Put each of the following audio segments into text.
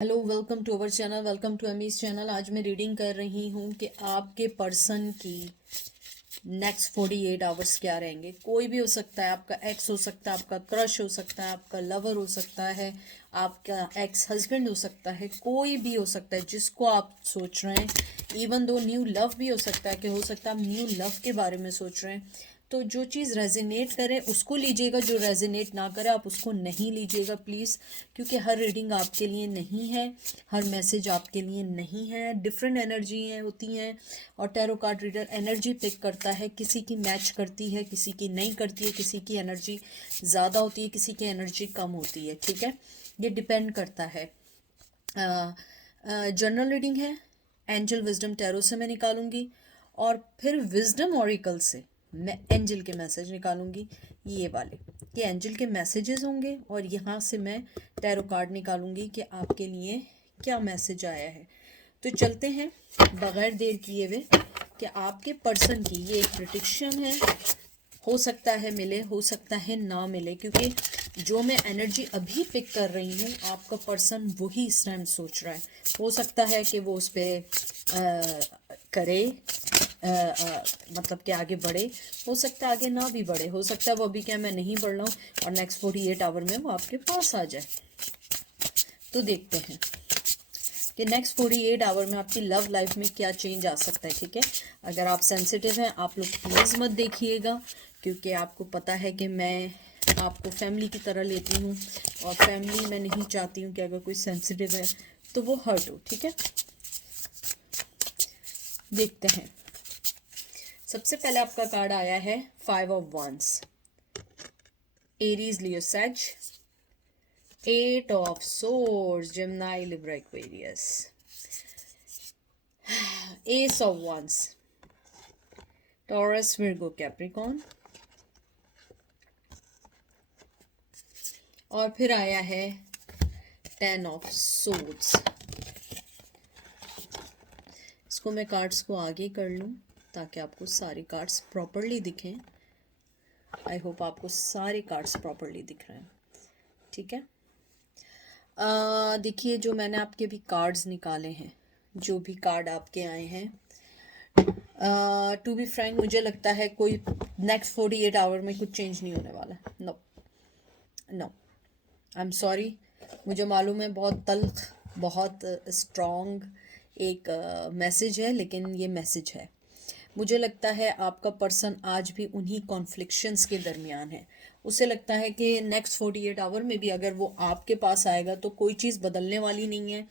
Hello, welcome to our channel, welcome to अमीज channel. आज मैं रीडिंग कर रही हूँ कि आपके पर्सन की नेक्स्ट 48 आवर्स क्या रहेंगे। कोई भी हो सकता है, आपका एक्स हो सकता है, आपका क्रश हो सकता है, आपका लवर हो सकता है, आपका एक्स हस्बैंड हो सकता है, कोई भी हो सकता है जिसको आप सोच रहे हैं। इवन दो न्यू लव भी हो सकता है, कि हो सकता है आप न्यू लव के बारे में सोच रहे हैं। तो जो चीज़ रेजिनेट करे उसको लीजिएगा, जो रेजिनेट ना करे आप उसको नहीं लीजिएगा प्लीज़, क्योंकि हर रीडिंग आपके लिए नहीं है, हर मैसेज आपके लिए नहीं है। डिफरेंट एनर्जी होती हैं और tarot card reader energy pick करता है। किसी की मैच करती है, किसी की नहीं करती है, किसी की एनर्जी ज़्यादा होती है, किसी की एनर्जी कम होती है। ठीक है, ये डिपेंड करता है। जनरल रीडिंग है, एंजल विजडम टैरो से मैं निकालूंगी और फिर विजडम ऑरिकल से मैं एंजल के मैसेज निकालूंगी, ये वाले। ये एंजल के मैसेजेस होंगे और यहाँ से मैं टैरो कार्ड निकालूंगी कि आपके लिए क्या मैसेज आया है। तो चलते हैं बगैर देर किए हुए कि आपके पर्सन की ये एक प्रिडिक्शन है। हो सकता है मिले, हो सकता है ना मिले, क्योंकि जो मैं एनर्जी अभी पिक कर रही हूँ आपका पर्सन वही इस टाइम सोच रहा है। हो सकता है कि वो उस पर करे, मतलब कि आगे बढ़े, हो सकता है आगे ना भी बढ़े, हो सकता है वो अभी क्या मैं नहीं बढ़ रहा हूँ और नेक्स्ट 48 आवर में वो आपके पास आ जाए। तो देखते हैं कि नेक्स्ट 48 आवर में आपकी लव लाइफ में क्या चेंज आ सकता है। ठीक है, अगर आप सेंसिटिव हैं आप लोग प्लीज़ मत देखिएगा, क्योंकि आपको पता है कि मैं आपको फैमिली की तरह लेती हूँ और फैमिली मैं नहीं चाहती हूँ कि अगर कोई सेंसिटिव है तो वो हर्ट हो। ठीक है, देखते हैं। सबसे पहले आपका कार्ड आया है 5 of once, Aries, Leo, sage, 8 of swords, Gemini, Libra, Aquarius, ace of wands, Taurus, Virgo, Capricorn, और फिर आया है 10 ऑफ सोर्ड्स। इसको मैं कार्ड्स को आगे कर लूँ ताकि आपको सारे कार्ड्स प्रॉपरली दिखें। आई होप आपको सारे कार्ड्स प्रॉपरली दिख रहे हैं। ठीक है, देखिए जो मैंने आपके भी कार्ड्स निकाले हैं, जो भी कार्ड आपके आए हैं, टू बी फ्रैंक मुझे लगता है कोई नेक्स्ट 48 आवर में कुछ चेंज नहीं होने वाला। No no, I am sorry. मुझे मालूम है बहुत तल्ख, बहुत स्ट्रॉन्ग एक मैसेज है, लेकिन ये मैसेज है। मुझे लगता है आपका पर्सन आज भी उन्हीं कॉन्फ्लिक्शंस के दरमियान है। उसे लगता है कि नेक्स्ट 48 आवर में भी अगर वो आपके पास आएगा तो कोई चीज़ बदलने वाली नहीं है,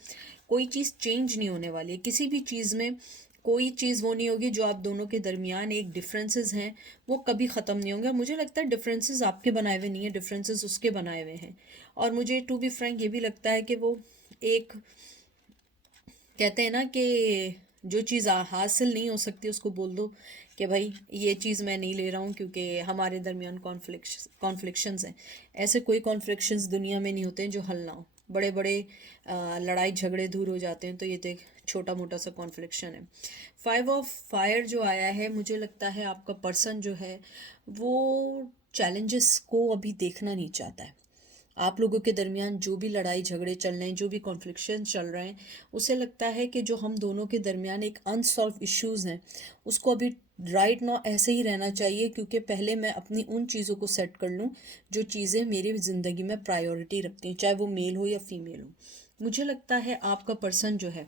कोई चीज़ चेंज नहीं होने वाली है किसी भी चीज़ में। कोई चीज़ वो नहीं होगी जो आप दोनों के दरमियान एक डिफरेंसेस हैं वो कभी ख़त्म नहीं होंगे। मुझे लगता है डिफरेंसेस आपके बनाए हुए नहीं है, डिफरेंसेस उसके बनाए हुए हैं। और मुझे टू बी फ्रैंक ये भी लगता है कि वो एक, कहते हैं ना कि जो चीज़ हासिल नहीं हो सकती उसको बोल दो कि भाई ये चीज़ मैं नहीं ले रहा हूँ, क्योंकि हमारे दरमियान कॉन्फ्लिक्शंस हैं। ऐसे कोई कॉन्फ्लिक्शंस दुनिया में नहीं होते हैं जो हल ना हो। बड़े बड़े लड़ाई झगड़े दूर हो जाते हैं, तो ये तो एक छोटा मोटा सा कॉन्फ्लिक्शन है। 5 ऑफ फायर जो आया है, मुझे लगता है आपका पर्सन जो है वो चैलेंजेस को अभी देखना नहीं चाहता है। आप लोगों के दरमियान जो भी लड़ाई झगड़े चल रहे हैं, जो भी कॉन्फ्लिक्शन चल रहे हैं, उसे लगता है कि जो हम दोनों के दरमियान एक अनसॉल्व इश्यूज़ हैं उसको अभी राइट नाउ ऐसे ही रहना चाहिए, क्योंकि पहले मैं अपनी उन चीज़ों को सेट कर लूँ जो चीज़ें मेरी ज़िंदगी में प्रायोरिटी रखती हैं, चाहे वो मेल हो या फीमेल हो। मुझे लगता है आपका पर्सन जो है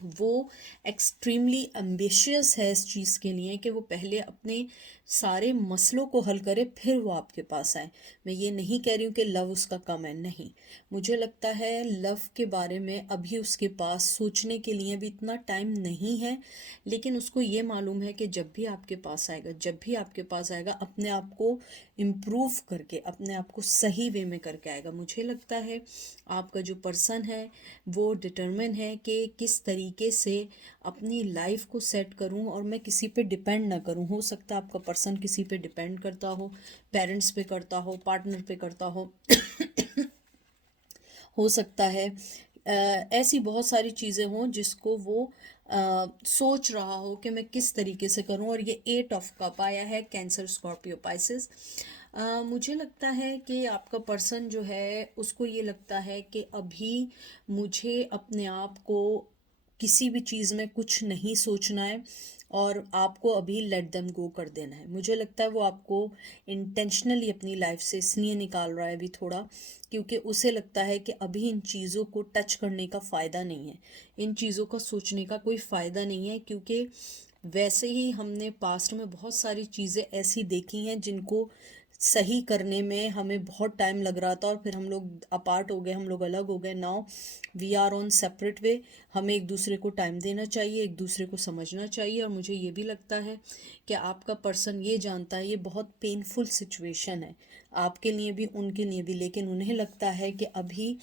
वो एक्सट्रीमली एम्बिशियस है इस चीज़ के लिए कि वो पहले अपने सारे मसलों को हल करे फिर वो आपके पास आए। मैं ये नहीं कह रही हूँ कि लव उसका कम है, नहीं। मुझे लगता है लव के बारे में अभी उसके पास सोचने के लिए भी इतना टाइम नहीं है, लेकिन उसको ये मालूम है कि जब भी आपके पास आएगा, जब भी आपके पास आएगा, अपने आप को इम्प्रूव करके, अपने आप को सही वे में करके आएगा। मुझे लगता है आपका जो पर्सन है वो डिटर्मिन है कि किस तरीके से अपनी लाइफ को सेट करूं और मैं किसी पे डिपेंड ना करूं। हो सकता है आपका पर्सन किसी पे डिपेंड करता हो, पेरेंट्स पे करता हो, पार्टनर पे करता हो सकता है ऐसी बहुत सारी चीज़ें हों जिसको वो सोच रहा हो कि मैं किस तरीके से करूं। और ये 8 ऑफ कप आया है, कैंसर, स्कॉर्पियो, पाइसेस। मुझे लगता है कि आपका पर्सन जो है उसको ये लगता है कि अभी मुझे अपने आप को किसी भी चीज़ में कुछ नहीं सोचना है और आपको अभी लेट देम गो कर देना है। मुझे लगता है वो आपको इंटेंशनली अपनी लाइफ से इसलिए निकाल रहा है अभी थोड़ा, क्योंकि उसे लगता है कि अभी इन चीज़ों को टच करने का फ़ायदा नहीं है, इन चीज़ों का सोचने का कोई फ़ायदा नहीं है, क्योंकि वैसे ही हमने पास्ट में बहुत सारी चीज़ें ऐसी देखी हैं जिनको सही करने में हमें बहुत टाइम लग रहा था और फिर हम लोग अपार्ट हो गए, हम लोग अलग हो गए। Now we are on separate way. हमें एक दूसरे को टाइम देना चाहिए, एक दूसरे को समझना चाहिए। और मुझे ये भी लगता है कि आपका पर्सन ये जानता है ये बहुत पेनफुल सिचुएशन है आपके लिए भी उनके लिए भी, लेकिन उन्हें लगता है कि अभी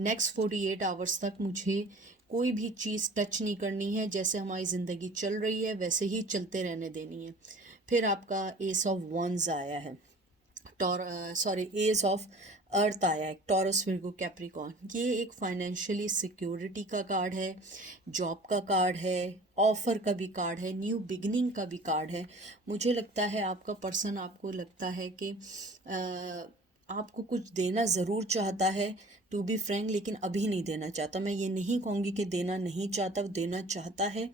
नेक्स्ट 48 आवर्स तक मुझे कोई भी चीज़ टच नहीं करनी है। जैसे हमारी ज़िंदगी चल रही है वैसे ही चलते रहने देनी है। फिर आपका एस ऑफ वंस आया है, एज ऑफ अर्थ आया है, टॉरस विर्गो कैप्रिकॉर्न। ये एक फाइनेंशियली सिक्योरिटी का कार्ड है, जॉब का कार्ड है, ऑफर का भी कार्ड है, न्यू बिगनिंग का भी कार्ड है। मुझे लगता है आपका पर्सन, आपको लगता है कि आपको कुछ देना ज़रूर चाहता है, टू बी फ्रैंक, लेकिन अभी नहीं देना चाहता। मैं ये नहीं कहूँगी कि देना नहीं चाहता, वो देना चाहता है,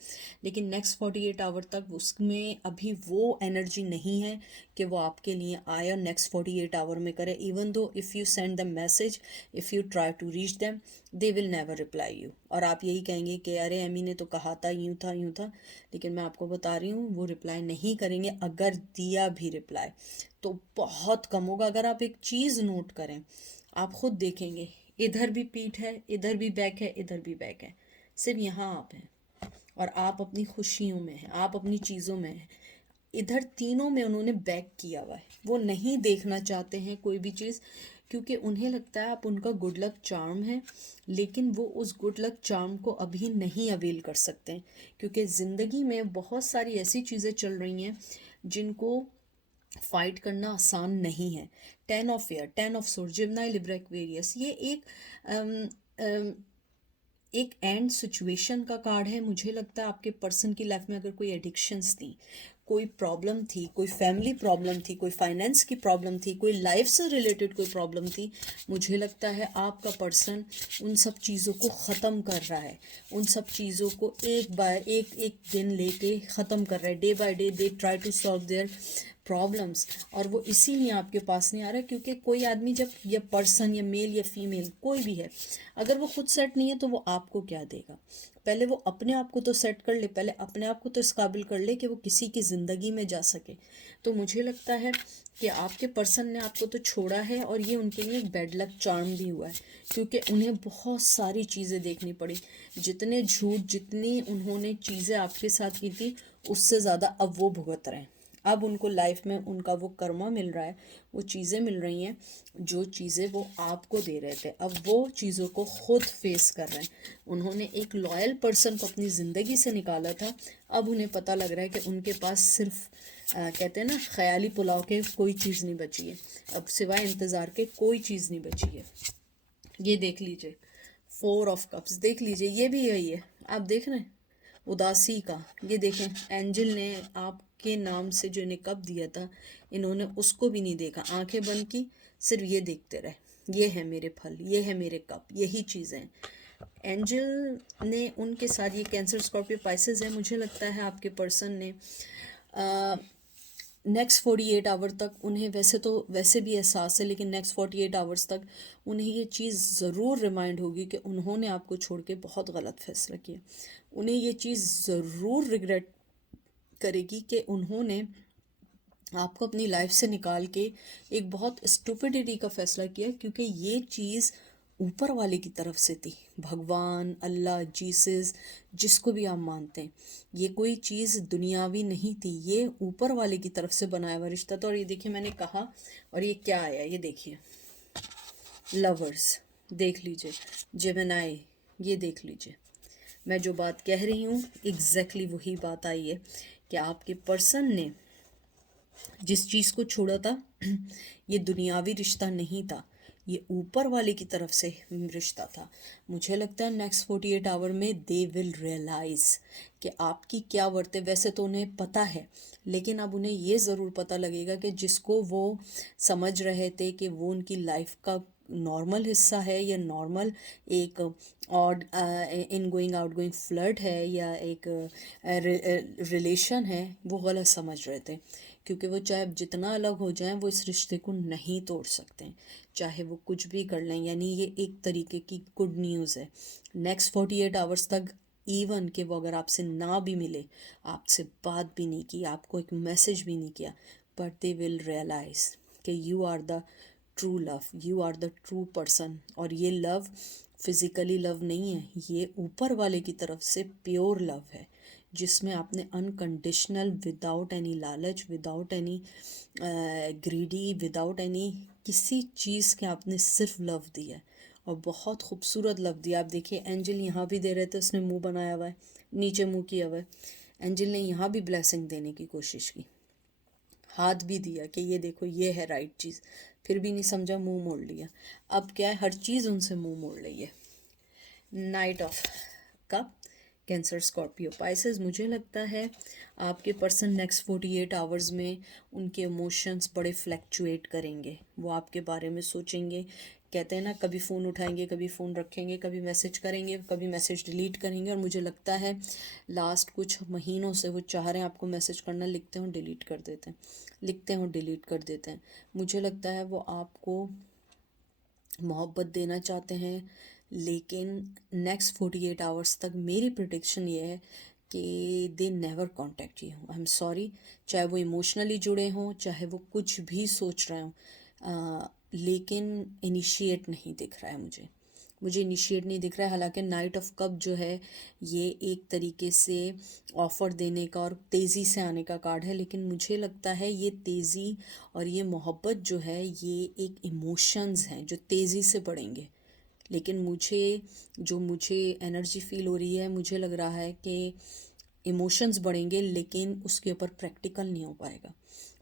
लेकिन नेक्स्ट 48 आवर तक उसमें अभी वो एनर्जी नहीं है कि वो आपके लिए आए और नेक्स्ट 48 आवर में करे। Even though if you send the message, if you try to reach them, they will never reply you. और आप यही कहेंगे कि अरे एमी ने तो कहा था, यूँ था यूँ था, लेकिन मैं आपको बता रही हूँ वो रिप्लाई नहीं करेंगे। अगर दिया भी रिप्लाई तो बहुत कम होगा। अगर आप एक चीज़ नोट करें, आप खुद देखेंगे, इधर भी पीठ है, इधर भी बैक है, इधर भी बैक है, सिर्फ यहाँ आप हैं और आप अपनी खुशियों में हैं, आप अपनी चीज़ों में हैं। इधर तीनों में उन्होंने बैक किया हुआ है। वो नहीं देखना चाहते हैं कोई भी चीज़, क्योंकि उन्हें लगता है आप उनका गुड लक चार्म है, लेकिन वो उस गुड लक चार्म को अभी नहीं अवेल कर सकते हैं, क्योंकि ज़िंदगी में बहुत सारी ऐसी चीज़ें चल रही हैं जिनको फाइट करना आसान नहीं है। 10 of air, 10 of sword, Gemini, Libra, Aquarius, ये एक एंड सिचुएशन का कार्ड है। मुझे लगता है आपके पर्सन की लाइफ में अगर कोई एडिक्शंस थी, कोई प्रॉब्लम थी, कोई फैमिली प्रॉब्लम थी, कोई फाइनेंस की प्रॉब्लम थी, कोई लाइफ से रिलेटेड कोई प्रॉब्लम थी, मुझे लगता है आपका पर्सन उन सब चीज़ों को ख़त्म कर रहा है। उन सब चीज़ों को एक बाय एक दिन लेके ख़त्म कर रहा है। Day by day they try to solve their problems, और वो इसीलिए आपके पास नहीं आ रहा है, क्योंकि कोई आदमी जब, या पर्सन या मेल या फीमेल कोई भी है, अगर वो खुद सेट नहीं है तो वो आपको क्या देगा। पहले वो अपने आप को तो सेट कर ले, पहले अपने आप को तो इस काबिल कर ले कि वो किसी की ज़िंदगी में जा सके। तो मुझे लगता है कि आपके पर्सन ने आपको तो छोड़ा है, और ये उनके लिए एक बैड लक चार्म भी हुआ है, क्योंकि उन्हें बहुत सारी चीज़ें देखनी पड़ी। जितने झूठ, जितनी उन्होंने चीज़ें आपके साथ की थी, उससे ज़्यादा अब वो भुगत रहे हैं। अब उनको लाइफ में उनका वो कर्मा मिल रहा है, वो चीज़ें मिल रही हैं जो चीज़ें वो आपको दे रहे थे, अब वो चीज़ों को खुद फेस कर रहे हैं। उन्होंने एक लॉयल पर्सन को अपनी ज़िंदगी से निकाला था, अब उन्हें पता लग रहा है कि उनके पास सिर्फ कहते हैं ना, ख्याली पुलाव के कोई चीज़ नहीं बची है, अब सिवाय इंतज़ार के कोई चीज़ नहीं बची है। ये देख लीजिए, 4 ऑफ कप्स देख लीजिए, ये भी यही है, आप देख रहे हैं उदासी का। ये देखें, एंजल ने आपके नाम से जो इन्हें कप दिया था, इन्होंने उसको भी नहीं देखा, आंखें बंद की, सिर्फ ये देखते रहे, ये है मेरे फल, ये है मेरे कप, यही चीज़ें हैं। एंजल ने उनके साथ, ये कैंसर, स्कॉर्पियो, पाइसेस है, मुझे लगता है आपके पर्सन ने नेक्स्ट 48 आवर तक, उन्हें वैसे भी एहसास है, लेकिन नेक्स्ट 48 आवर्स तक उन्हें ये चीज़ ज़रूर रिमाइंड होगी कि उन्होंने आपको छोड़ के बहुत गलत फैसला किया। उन्हें ये चीज़ ज़रूर रिग्रेट करेगी कि उन्होंने आपको अपनी लाइफ से निकाल के एक बहुत स्टुपिडिटी का फैसला किया, क्योंकि ये चीज़ ऊपर वाले की तरफ से थी, भगवान, अल्लाह, जीसस, जिसको भी आप मानते हैं। ये कोई चीज़ दुनियावी नहीं थी, ये ऊपर वाले की तरफ से बनाया हुआ रिश्ता था। और ये देखिए, मैंने कहा, और ये क्या आया, ये देखिए, लवर्स देख लीजिए, जेमिनाई, ये देख लीजिए, मैं जो बात कह रही हूँ एग्जैक्टली वही बात आई है कि आपके पर्सन ने जिस चीज़ को छोड़ा था, ये दुनियावी रिश्ता नहीं था, ये ऊपर वाले की तरफ से रिश्ता था। मुझे लगता है नेक्स्ट 48 आवर में दे विल रियलाइज़ कि आपकी क्या वर्थ है। वैसे तो उन्हें पता है, लेकिन अब उन्हें ये ज़रूर पता लगेगा कि जिसको वो समझ रहे थे कि वो उनकी लाइफ का नॉर्मल हिस्सा है या नॉर्मल एक odd in going out going flirt है या एक रिलेशन है, वो गलत समझ रहे थे। क्योंकि वो चाहे जितना अलग हो जाएं, वो इस रिश्ते को नहीं तोड़ सकते, चाहे वो कुछ भी कर लें। यानी ये एक तरीके की गुड न्यूज़ है। नेक्स्ट 48 आवर्स तक इवन कि वो अगर आपसे ना भी मिले, आपसे बात भी नहीं की, आपको एक मैसेज भी नहीं किया, बट दे विल रियलाइज कि you are the true love, you are the true person. और ये लव फिज़िकली लव नहीं है, ये ऊपर वाले की तरफ से प्योर लव है, जिसमें आपने अनकंडीशनल, विदाउट एनी लालच, without any greedy, without any किसी चीज़ के आपने सिर्फ लव दिया है। और बहुत खूबसूरत लव दिया। आप देखिए एंजल यहाँ भी दे रहे थे, उसने मुंह बनाया हुआ है, नीचे मुंह किया हुआ है। एंजल ने यहाँ भी ब्लेसिंग देने की कोशिश की, हाथ भी दिया कि ये देखो ये है राइट चीज़, फिर भी नहीं समझा, मुंह मोड़ लिया। अब क्या है, हर चीज़ उनसे मुंह मोड़ रही है। Night of cup, cancer, Scorpio, Pisces. मुझे लगता है आपके पर्सन नेक्स्ट 48 आवर्स में उनके इमोशंस बड़े फ्लैक्चुएट करेंगे। वो आपके बारे में सोचेंगे। कहते हैं ना, कभी फ़ोन उठाएंगे, कभी फ़ोन रखेंगे, कभी मैसेज करेंगे, कभी मैसेज डिलीट करेंगे। और मुझे लगता है लास्ट कुछ महीनों से वो चाह रहे हैं आपको मैसेज करना, लिखते हो डिलीट कर देते हैं, लिखते हो डिलीट कर देते हैं। मुझे लगता है वो आपको मोहब्बत देना चाहते हैं, लेकिन नेक्स्ट 48 आवर्स तक मेरी प्रिडिक्शन ये है कि they never contact you. I am sorry, चाहे वो इमोशनली जुड़े हों, चाहे वो कुछ भी सोच रहे हों, लेकिन इनिशिएट नहीं दिख रहा है मुझे इनिशिएट नहीं दिख रहा है। हालांकि नाइट ऑफ कप जो है ये एक तरीके से ऑफ़र देने का और तेज़ी से आने का कार्ड है, लेकिन मुझे लगता है ये तेज़ी और ये मोहब्बत जो है ये एक इमोशंस हैं जो तेज़ी से बढ़ेंगे। लेकिन मुझे एनर्जी फील हो रही है, मुझे लग रहा है कि इमोशंस बढ़ेंगे, लेकिन उसके ऊपर प्रैक्टिकल नहीं हो पाएगा।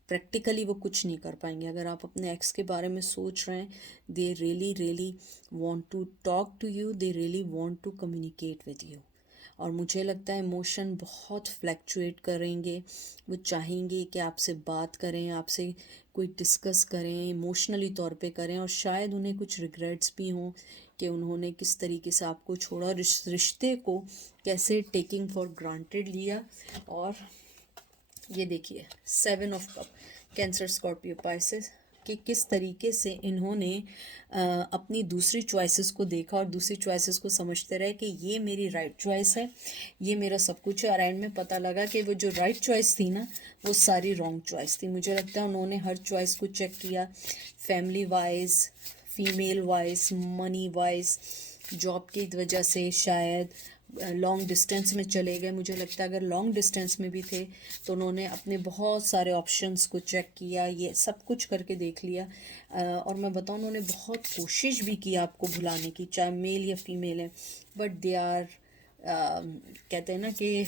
प्रैक्टिकली वो कुछ नहीं कर पाएंगे। अगर आप अपने एक्स के बारे में सोच रहे हैं, they really really want to talk to you, they really want to communicate with you. और मुझे लगता है इमोशन बहुत फ्लैक्चुएट करेंगे। वो चाहेंगे कि आपसे बात करें, आपसे कोई डिस्कस करें, इमोशनली तौर पे करें। और शायद उन्हें कुछ रिग्रेट्स भी हों कि उन्होंने किस तरीके से आपको छोड़ा, रिश्ते को कैसे टेकिंग फॉर ग्रांटेड लिया। और ये देखिए 7 of cup, cancer, Scorpio, Pisces, कि किस तरीके से इन्होंने अपनी दूसरी चॉइसेस को देखा और दूसरी चॉइसेस को समझते रहे कि ये मेरी राइट चॉइस है, ये मेरा सब कुछ है। और एंड में पता लगा कि वो जो राइट चॉइस थी ना, वो सारी रॉन्ग चॉइस थी। मुझे लगता है उन्होंने हर चॉइस को चेक किया, family wise, female wise, money wise, job की वजह से शायद लॉन्ग डिस्टेंस में चले गए। मुझे लगता है अगर लॉन्ग डिस्टेंस में भी थे तो उन्होंने अपने बहुत सारे ऑप्शंस को चेक किया, ये सब कुछ करके देख लिया। और मैं बताऊँ, उन्होंने बहुत कोशिश भी की आपको भुलाने की, चाहे मेल या फीमेल है, बट दे आर कहते हैं ना कि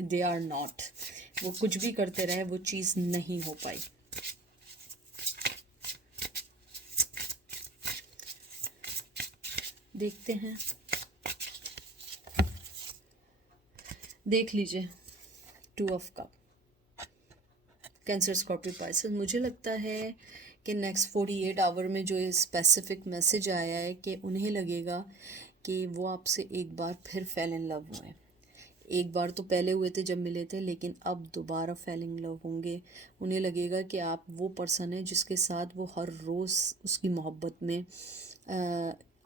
दे आर नॉट, वो कुछ भी करते रहे, वो चीज़ नहीं हो पाई। देखते हैं, देख लीजिए 2 of cup, cancer, Scorpio, Pisces. मुझे लगता है कि नेक्स्ट 48 आवर में जो स्पेसिफिक मैसेज आया है कि उन्हें लगेगा कि वो आपसे एक बार फिर फेल इन लव हुए। एक बार तो पहले हुए थे जब मिले थे, लेकिन अब दोबारा फेल इन लव होंगे। उन्हें लगेगा कि आप वो पर्सन है जिसके साथ वो हर रोज़ उसकी मोहब्बत में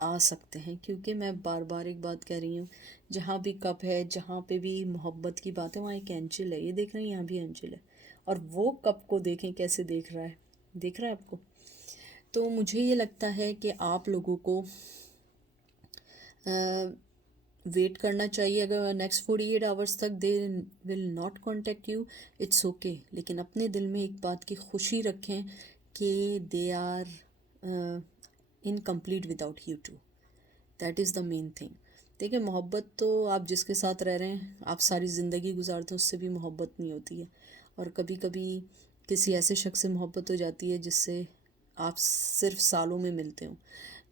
आ सकते हैं। क्योंकि मैं बार बार एक बात कह रही हूँ, जहाँ भी कप है, जहाँ पे भी मोहब्बत की बात है, वहाँ एक एंजल है। ये देख रहे हैं, यहाँ भी एंजल है। और वो कप को देखें कैसे देख रहा है, देख रहा है आपको। तो मुझे ये लगता है कि आप लोगों को वेट करना चाहिए। अगर नेक्स्ट 48 आवर्स तक they will not contact you, it's okay, लेकिन अपने दिल में एक बात की खुशी रखें कि they are incomplete without you too. That is the main thing. देखिए, मोहब्बत तो आप जिसके साथ रह रहे हैं, आप सारी ज़िंदगी गुजारते हैं, उससे भी मोहब्बत नहीं होती है। और कभी कभी किसी ऐसे शख्स से मोहब्बत हो जाती है जिससे आप सिर्फ सालों में मिलते हो।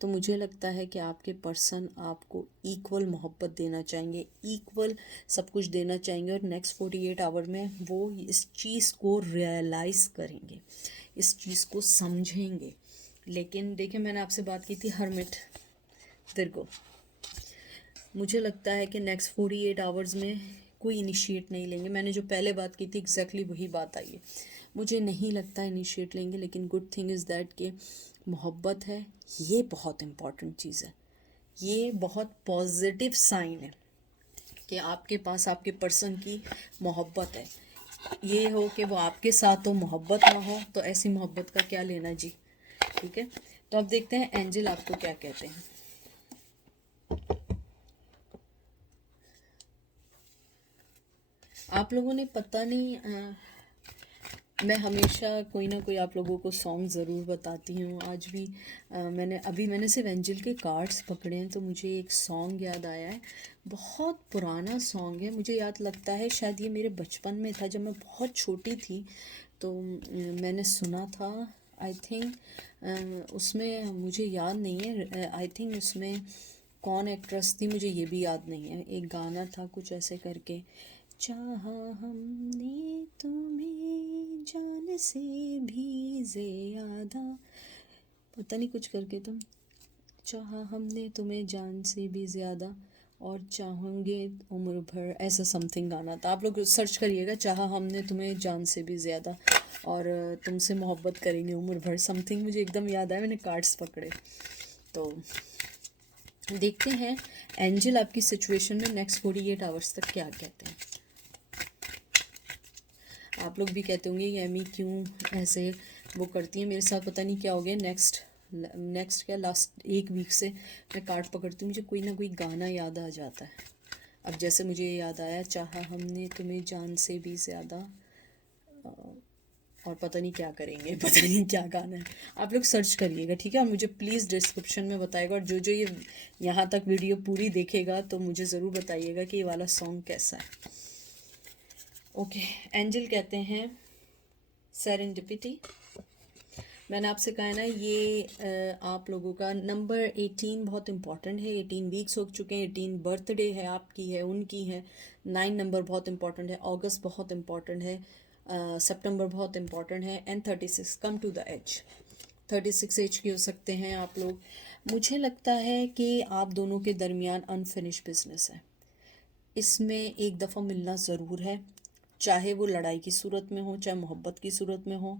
तो मुझे लगता है कि आपके पर्सन आपको इक्वल मोहब्बत देना चाहेंगे, इक्वल सब कुछ देना चाहेंगे, और नेक्स्ट 48 आवर में वो इस चीज़ को रियलाइज़ करेंगे, इस चीज़ को समझेंगे। लेकिन देखिए, मैंने आपसे बात की थी हर्मिट विर्गो, मुझे लगता है कि नेक्स्ट 48 आवर्स में कोई इनिशिएट नहीं लेंगे। मैंने जो पहले बात की थी एग्जैक्टली वही बात आई है। मुझे नहीं लगता इनिशिएट लेंगे, लेकिन गुड थिंग इज़ दैट कि मोहब्बत है, ये बहुत इम्पॉर्टेंट चीज़ है, ये बहुत पॉजिटिव साइन है कि आपके पास आपके पर्सन की मोहब्बत है। ये हो कि वो आपके साथ हो, मोहब्बत ना हो, तो ऐसी मोहब्बत का क्या लेना जी। ठीक है, तो अब देखते हैं एंजल आपको क्या कहते हैं। आप लोगों ने पता नहीं, मैं हमेशा कोई ना कोई आप लोगों को सॉन्ग ज़रूर बताती हूँ। आज भी मैंने सिर्फ एंजल के कार्ड्स पकड़े हैं, तो मुझे एक सॉन्ग याद आया है। बहुत पुराना सॉन्ग है, मुझे याद लगता है शायद ये मेरे बचपन में था, जब मैं बहुत छोटी थी तो मैंने सुना था। आई थिंक उसमें मुझे याद नहीं है, आई थिंक उसमें कौन एक्ट्रेस थी मुझे ये भी याद नहीं है। एक गाना था कुछ ऐसे करके, चाहा हमने तुम्हें जान से भी ज्यादा, पता नहीं कुछ करके, तुम चाहा हमने तुम्हें जान से भी ज़्यादा और चाहेंगे उम्र भर, ऐसा समथिंग गाना था। आप लोग सर्च करिएगा, चाहा हमने तुम्हें जान से भी ज़्यादा और तुमसे मोहब्बत करेंगे उम्र भर, समथिंग मुझे एकदम याद आया, मैंने कार्ड्स पकड़े। तो देखते हैं एंजल आपकी सिचुएशन में नेक्स्ट 48 आवर्स तक क्या कहते हैं। आप लोग भी कहते होंगे ये एमी क्यों ऐसे वो करती है मेरे साथ, पता नहीं क्या हो गया। नेक्स्ट क्या, लास्ट एक वीक से मैं कार्ड पकड़ती हूँ, मुझे कोई ना कोई गाना याद आ जाता है। अब जैसे मुझे याद आया, चाहा हमने तुम्हें जान से भी ज़्यादा, और पता नहीं क्या करेंगे, पता नहीं क्या गाना है। आप लोग सर्च करिएगा, ठीक है, और मुझे प्लीज़ डिस्क्रिप्शन में बताएगा, और जो जो ये यहाँ तक वीडियो पूरी देखेगा तो मुझे ज़रूर बताइएगा कि ये वाला सॉन्ग कैसा है। ओके, एंजल कहते हैं सेरेंडिपिटी। मैंने आपसे कहा है ना, ये आप लोगों का नंबर 18 बहुत इंपॉर्टेंट है। 18 वीक्स हो चुके हैं, 18 बर्थडे है, आपकी है, उनकी है। 9 नंबर बहुत इंपॉर्टेंट है, अगस्त बहुत इंपॉर्टेंट है, सितंबर बहुत इंपॉर्टेंट है, and 36 come to the age. 36 age के हो सकते हैं आप लोग। मुझे लगता है कि आप दोनों के दरमियान अनफिनिश बिजनेस है, इसमें एक दफ़ा मिलना ज़रूर है, चाहे वो लड़ाई की सूरत में हो चाहे मोहब्बत की सूरत में हो,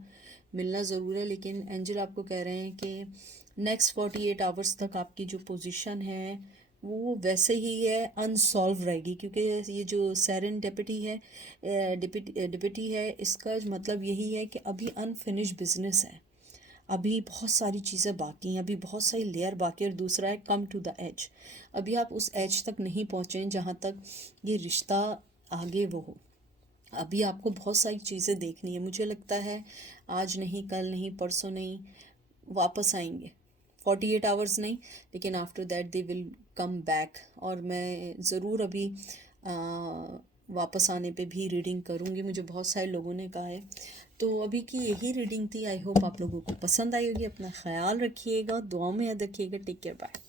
मिलना ज़रूर है। लेकिन एंजल आपको कह रहे हैं कि नेक्स्ट 48 आवर्स तक आपकी जो पोजीशन है वो वैसे ही है, अनसॉल्व रहेगी, क्योंकि ये जो सेरेंडिपिटी है, डिपिटी है, इसका मतलब यही है कि अभी अनफिनिश बिजनेस है, अभी बहुत सारी चीज़ें बाकी हैं, अभी बहुत सारी लेयर बाकी है। और दूसरा है कम टू द एज, अभी आप उस एज तक नहीं पहुँचे जहाँ तक ये रिश्ता आगे वो हो। अभी आपको बहुत सारी चीज़ें देखनी है। मुझे लगता है आज नहीं, कल नहीं, परसों नहीं, वापस आएंगे। 48 आवर्स नहीं, लेकिन after that they will come back. और मैं ज़रूर अभी वापस आने पे भी रीडिंग करूँगी, मुझे बहुत सारे लोगों ने कहा है। तो अभी की यही रीडिंग थी, आई होप आप लोगों को पसंद आई होगी। अपना ख्याल रखिएगा, दुआ में याद रखिएगा। Take care, bye.